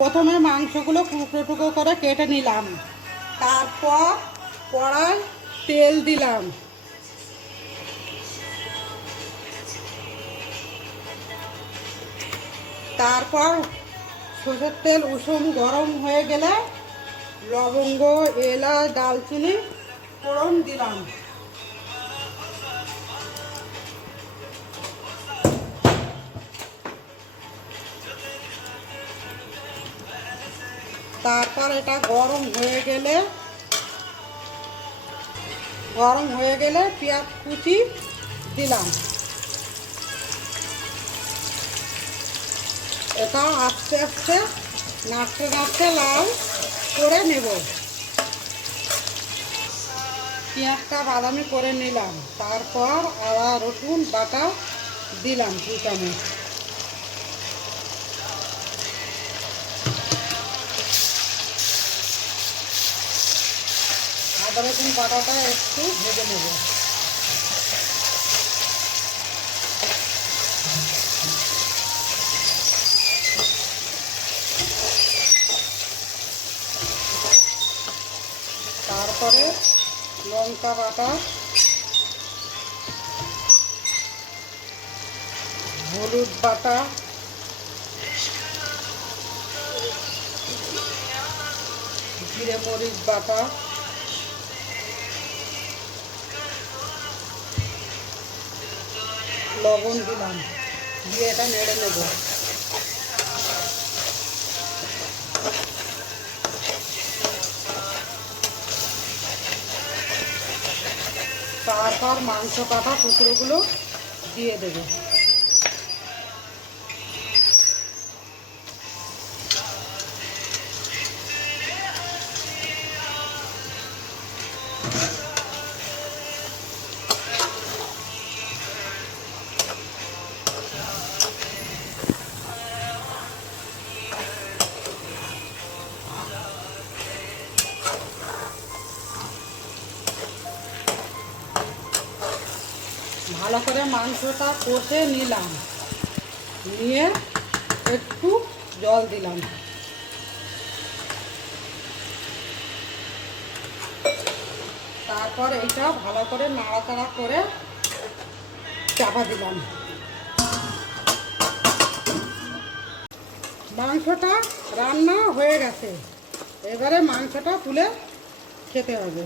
প্রথমে মাংসগুলো টুকরো টুকরো করে কেটে নিলাম, তারপর কড়ায় তেল দিলাম, তারপর সরষের তেল উষুম গরম হয়ে গেলে লবঙ্গ, এলাচ, দালচিনি ফোড়ন দিলাম। তারপর এটা গরম হয়ে গেলে পেঁয়াজ কুচি দিলাম। এটা আস্তে আস্তে নাড়তে নাড়তে লাল করে নেব। পেঁয়াজটা বাদামি করে নিলাম, তারপর আদা রসুন বাটা দিলাম 2 চামচ। আদা রসুন বাটাটা একটু ভেজে নেব। তারপরে লঙ্কা বাটা, হলুদ বাটা, জিরে মরিচ বাটা, লবণ দিলাম, দিয়ে এটা নেড়ে নেব। তারপর মাংস কাটা টুকরোগুলো দিয়ে দেবে। ভালো করে মাংসটা কষে নিলাম, নিয়ে একটু জল দিলাম। তারপর এইটা ভালো করে নাড়াচাড়া করে চাপা দিলাম। মাংসটা রান্না হয়ে গেছে, এবারে মাংসটা তুলে খেতে হবে।